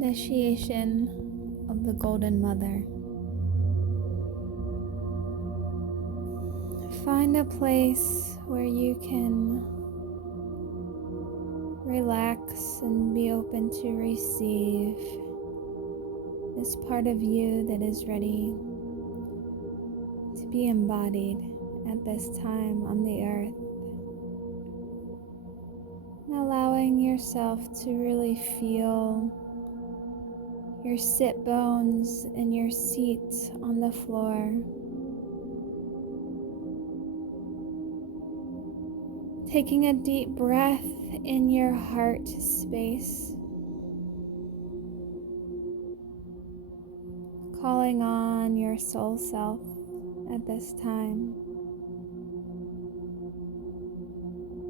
Initiation of the Golden Mother. Find a place where you can relax and be open to receive this part of you that is ready to be embodied at this time on the earth. And allowing yourself to really feel your sit bones and your seat on the floor. Taking a deep breath in your heart space. Calling on your soul self at this time.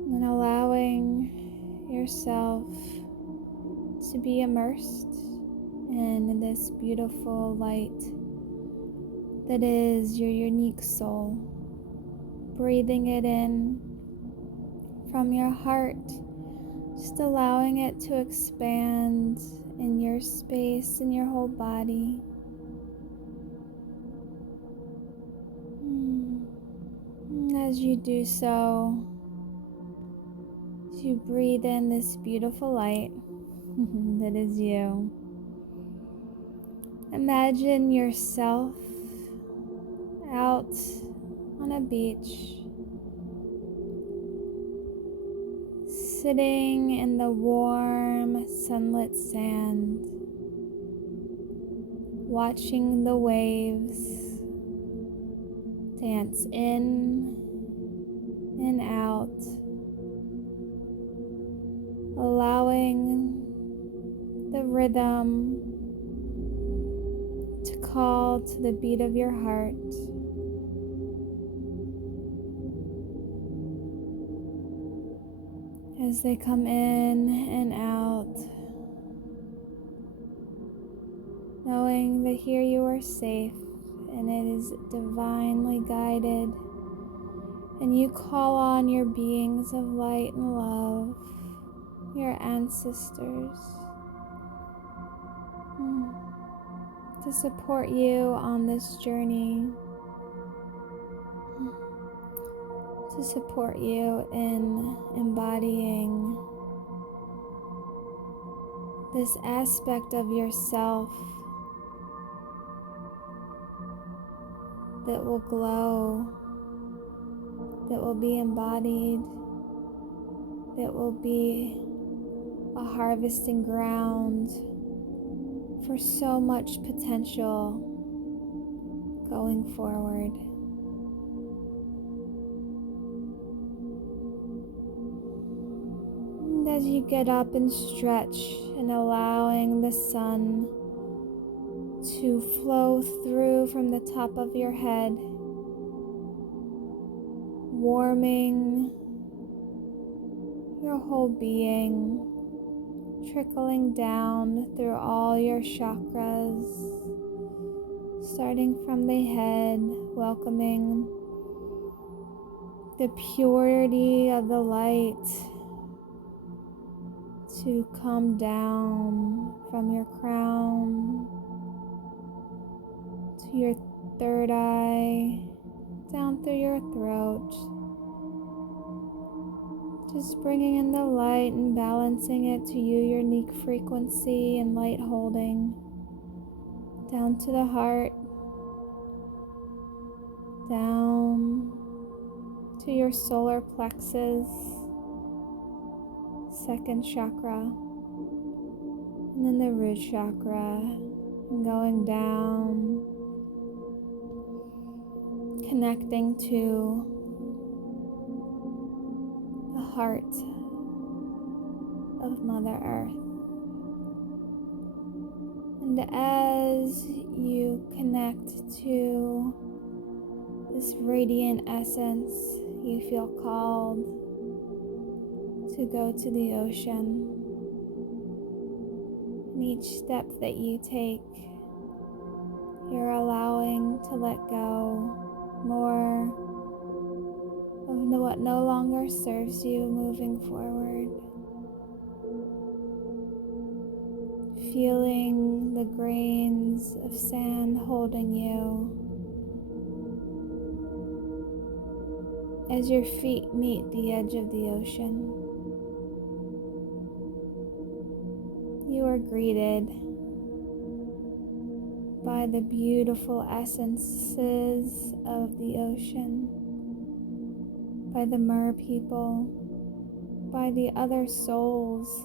And allowing yourself to be immersed in this beautiful light that is your unique soul. Breathing it in from your heart, just allowing it to expand in your space, in your whole body. And as you do so, you breathe in this beautiful light that is you. Imagine yourself out on a beach, sitting in the warm, sunlit sand, watching the waves dance in and out, allowing the rhythm to call to the beat of your heart. As they come in and out, knowing that here you are safe and it is divinely guided, and you call on your beings of light and love, your ancestors, to support you on this journey, to support you in embodying this aspect of yourself that will glow, that will be embodied, that will be a harvesting ground for so much potential going forward. And as you get up and stretch and allowing the sun to flow through from the top of your head, warming your whole being, trickling down through all your chakras, starting from the head, welcoming the purity of the light to come down from your crown to your third eye, down through your throat. Just bringing in the light and balancing it to your unique frequency and light holding. Down to the heart. Down to your solar plexus, second chakra. And then the root chakra. And going down. Connecting to heart of Mother Earth. And as you connect to this radiant essence, you feel called to go to the ocean. And each step that you take, you're allowing to let go more of what no longer serves you moving forward. feeling the grains of sand holding you as your feet meet the edge of the ocean. You are greeted by the beautiful essences of the ocean, by the mer people, by the other souls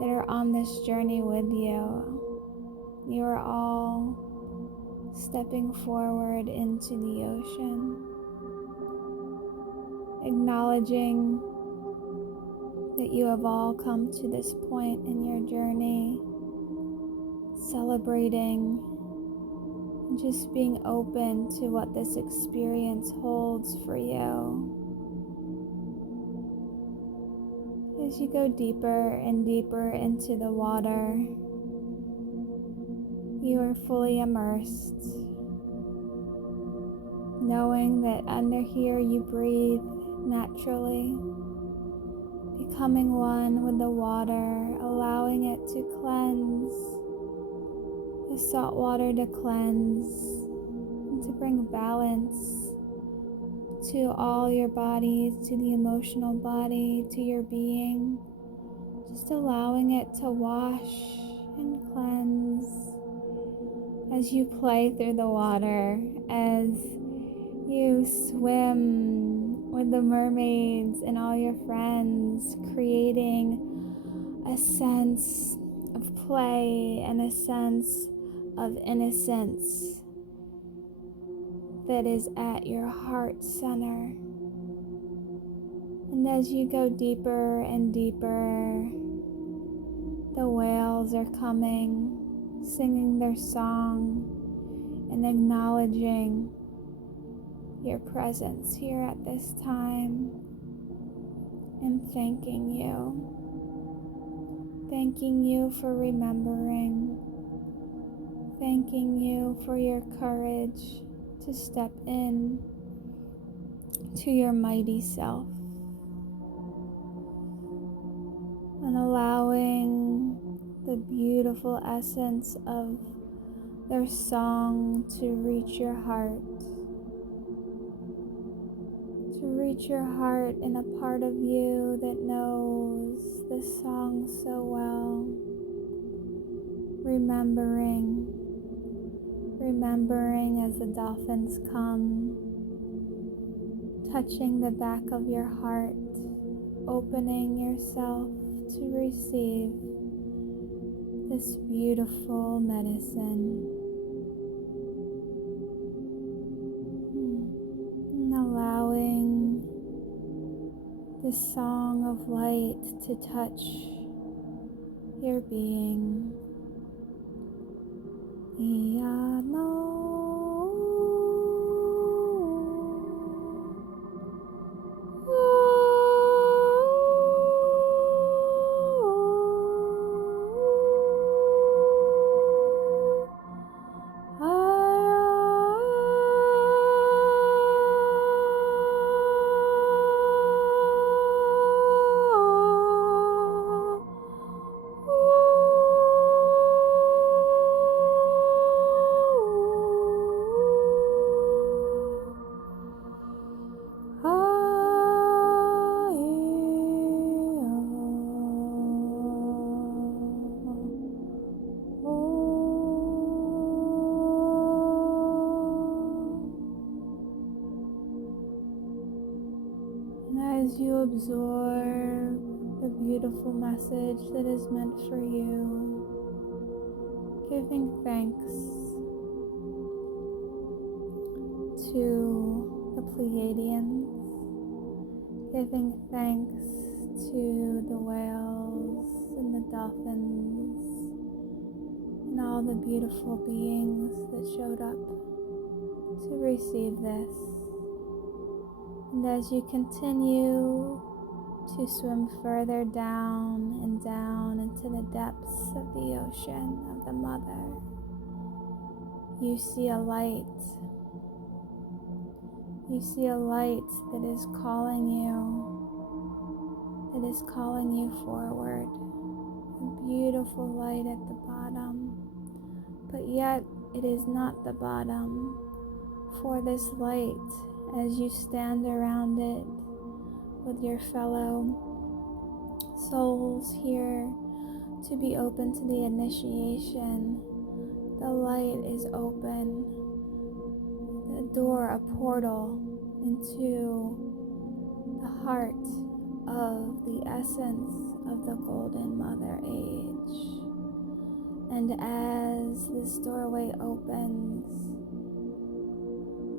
that are on this journey with you. You are all stepping forward into the ocean, acknowledging that you have all come to this point in your journey, celebrating and just being open to what this experience holds for you. As you go deeper and deeper into the water, you are fully immersed, knowing that under here you breathe naturally, becoming one with the water, allowing it to cleanse, the salt water to cleanse, and to bring balance to all your body, to the emotional body, to your being, just allowing it to wash and cleanse as you play through the water, as you swim with the mermaids and all your friends, creating a sense of play and a sense of innocence that is at your heart center. And as you go deeper and deeper, the whales are coming, singing their song and acknowledging your presence here at this time, and thanking you for remembering, thanking you for your courage to step in to your mighty self, and allowing the beautiful essence of their song to reach your heart, in a part of you that knows this song so well, remembering as the dolphins come, touching the back of your heart, opening yourself to receive this beautiful medicine, and allowing this song of light to touch your being. As you absorb the beautiful message that is meant for you, giving thanks to the Pleiadians, giving thanks to the whales and the dolphins and all the beautiful beings that showed up to receive this. And as you continue to swim further down and down into the depths of the ocean of the Mother, you see a light. You see a light that is calling you forward. A beautiful beautiful light at the bottom, but yet it is not the bottom. For this light, as you stand around it with your fellow souls here to be open to the initiation, the light is open, the door, a portal into the heart of the essence of the Golden Mother age. And as this doorway opens,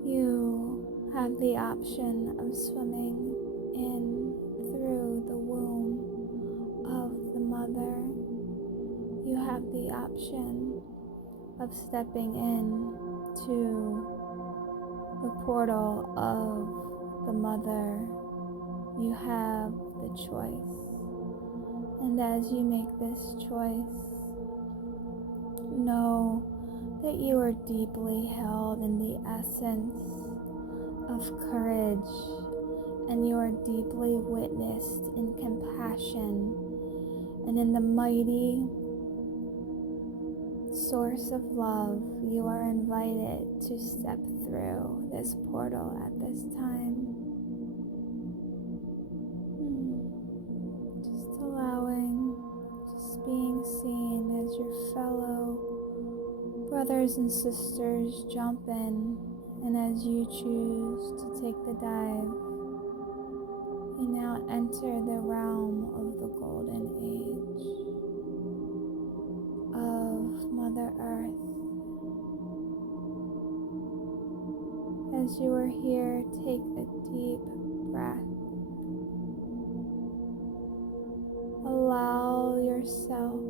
you have the option of swimming in through the womb of the mother. You have the option of stepping in to the portal of the mother. You have the choice. And as you make this choice, know that you are deeply held in the essence of courage, and you are deeply witnessed in compassion and in the mighty source of love. You are invited to step through this portal at this time. Just allowing, just being seen as your fellow brothers and sisters jump in, and as you choose to take the dive, you now enter the realm of the golden age of Mother Earth. As you are here, take a deep breath. Allow yourself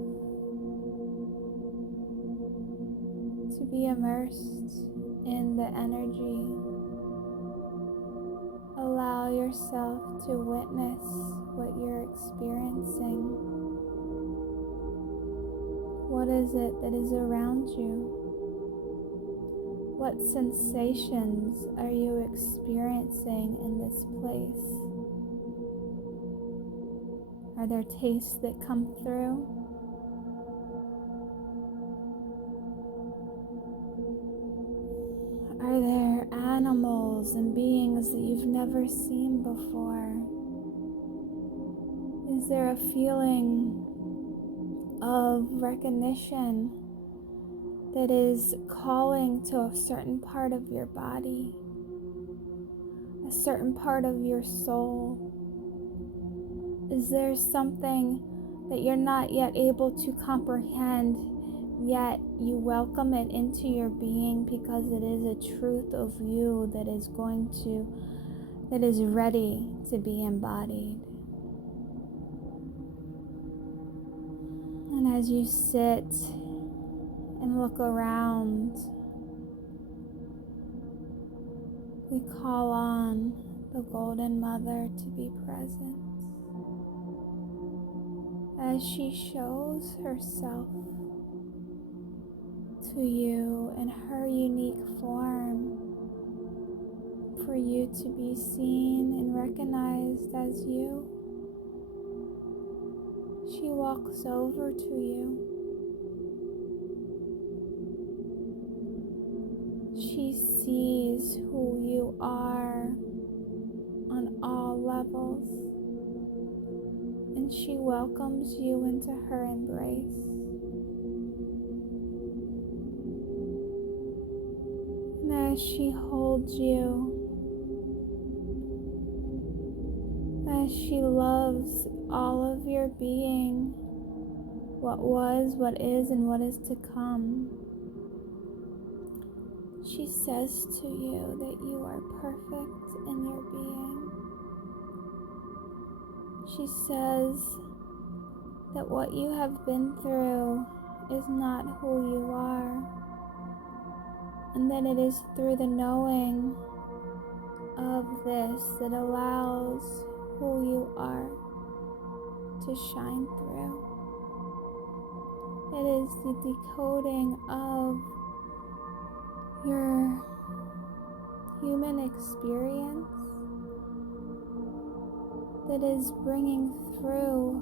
to be immersed in the energy. Allow yourself to witness what you're experiencing. What is it that is around you? What sensations are you experiencing in this place? Are there tastes that come through? Are there animals and beings that you've never seen before? Is there a feeling of recognition that is calling to a certain part of your body, a certain part of your soul? Is there something that you're not yet able to comprehend, yet you welcome it into your being because it is a truth of you that is ready to be embodied? And as you sit and look around, we call on the Golden Mother to be present as she shows herself to you in her unique form, for you to be seen and recognized as you. She walks over to you. She sees who you are on all levels, and she welcomes you into her embrace. And as she holds you, as she loves all of your being, what was, what is, and what is to come, she says to you that you are perfect in your being. She says that what you have been through is not who you are, and that it is through the knowing of this that allows who you are to shine through. It is the decoding of your human experience that is bringing through,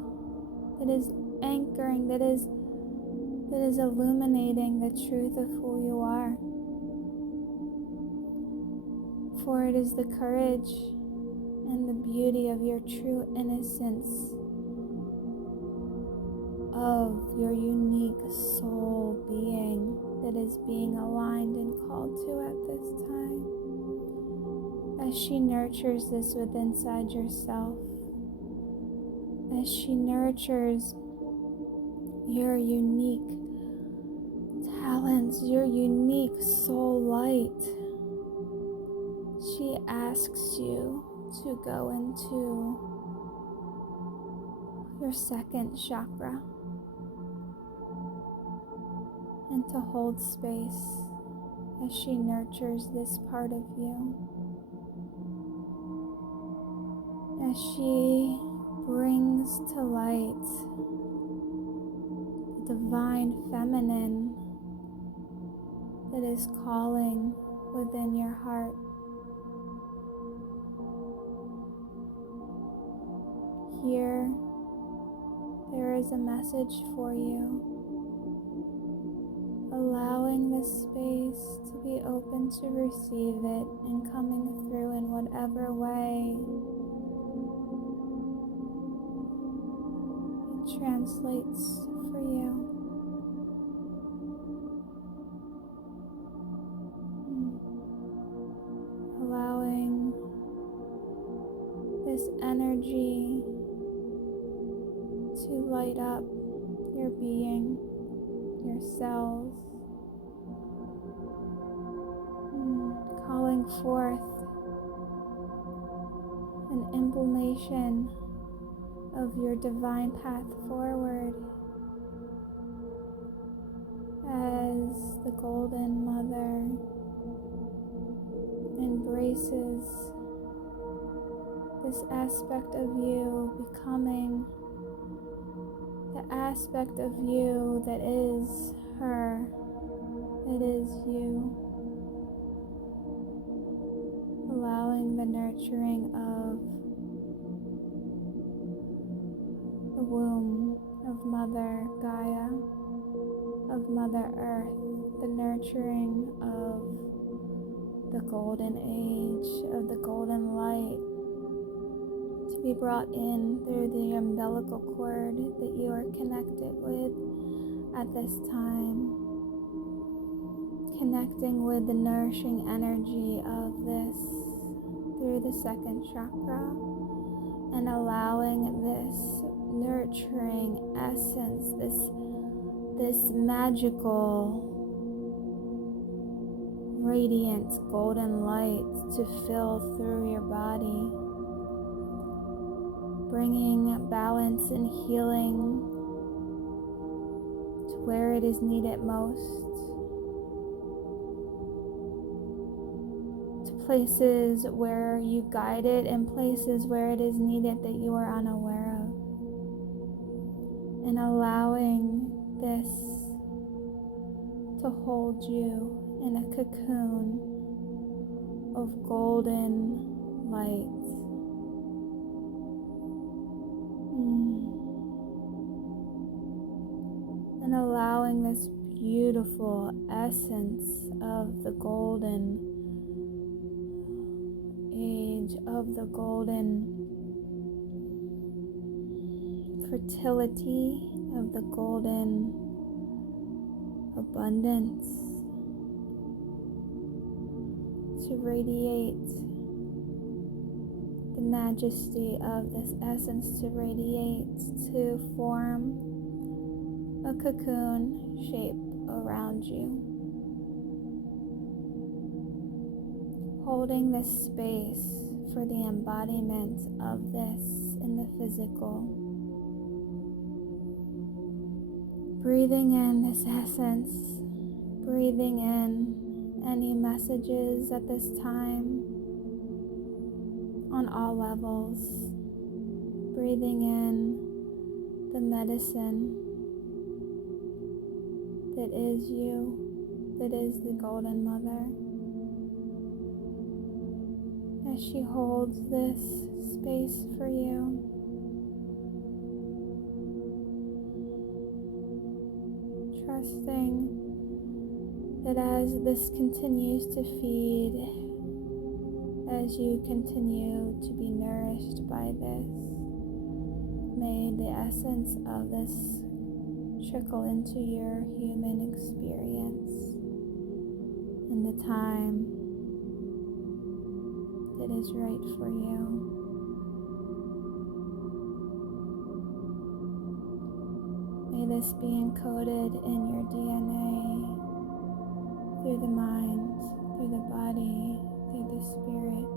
that is anchoring, that is that is illuminating the truth of who you are. For it is the courage and the beauty of your true innocence, of your unique soul being that is being aligned and called to at this time. As she nurtures this within inside yourself, as she nurtures your unique talents, your unique soul light, she asks you to go into your second chakra and to hold space as she nurtures this part of you. As she brings to light the divine feminine that is calling within your heart. Here, there is a message for you, allowing the space to be open to receive it and coming through in whatever way it translates for you. Allowing this energy to light up your being, your cells, calling forth an implementation of your divine path forward as the Golden Mother embraces this aspect of you becoming the aspect of you that is her, it is you. Allowing the nurturing of the womb of Mother Gaia, of Mother Earth, the nurturing of the golden age, of the golden light, to be brought in through the umbilical cord that you are connected with at this time. Connecting with the nourishing energy of this through the second chakra and allowing this nurturing essence, this magical radiant golden light to fill through your body, bringing balance and healing to where it is needed most, to places where you guide it and places where it is needed that you are unaware of, and allowing this to hold you in a cocoon of golden light. And allowing this beautiful essence of the golden age, of the golden fertility, of the golden abundance to radiate, the majesty of this essence to radiate, to form a cocoon shape around you, holding this space for the embodiment of this in the physical. Breathing in this essence, breathing in any messages at this time on all levels, breathing in the medicine that is you, that is the Golden Mother, as she holds this space for you. trusting that as this continues to feed, as you continue to be nourished by this, may the essence of this trickle into your human experience in the time that is right for you. May this be encoded in your DNA, through the mind, through the body, through the spirit,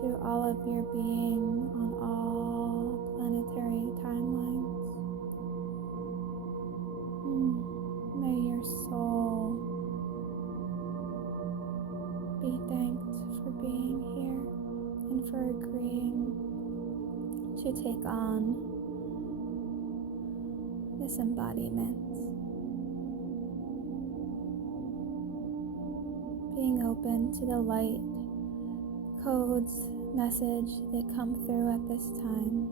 through all of your being on all planetary timelines. May your soul be thanked for being here and for agreeing to take on this embodiment. Being open to the light, codes, message that come through at this time.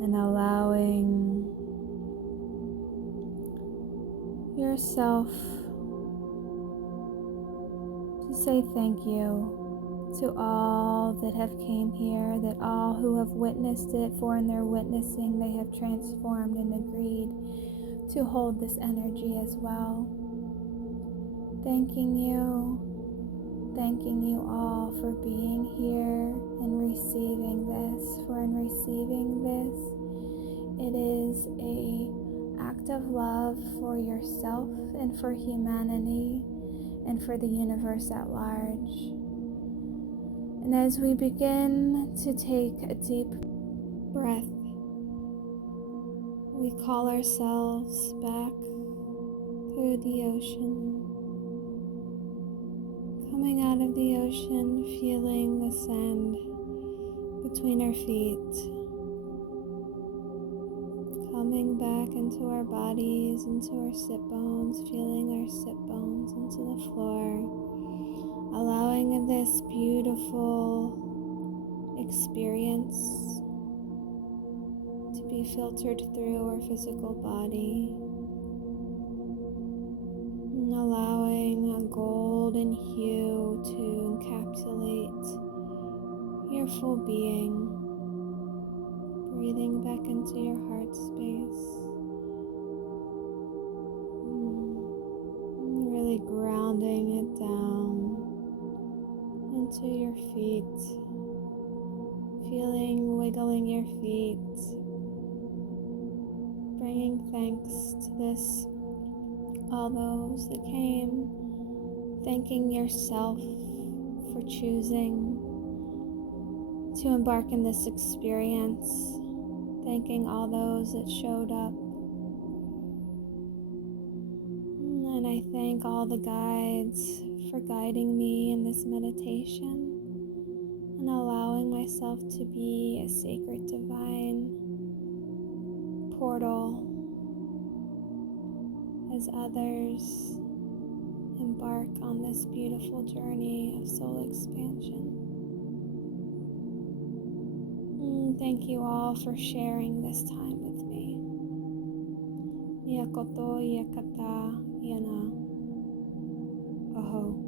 And allowing yourself to say thank you to all that have came here, that all who have witnessed it, for in their witnessing they have transformed and agreed to hold this energy as well. Thanking you all for being here and receiving this, for in receiving this, it is an act of love for yourself and for humanity and for the universe at large. And as we begin to take a deep breath, we call ourselves back through the ocean, coming out of the ocean, feeling the sand between our feet, coming back into our bodies, into our sit bones, feeling our sit bones into the floor, allowing this beautiful experience to be filtered through our physical body, and allowing a golden hue to encapsulate your full being, breathing back into your heart space, really grounding it down into your feet, wiggling your feet, bringing thanks to this, all those that came, thanking yourself for choosing to embark in this experience, thanking all those that showed up. And I thank all the guides for guiding me in this meditation and allowing myself to be a sacred divine portal as others embark on this beautiful journey of soul expansion. Thank you all for sharing this time with me. Yakoto yakata yana. Aho.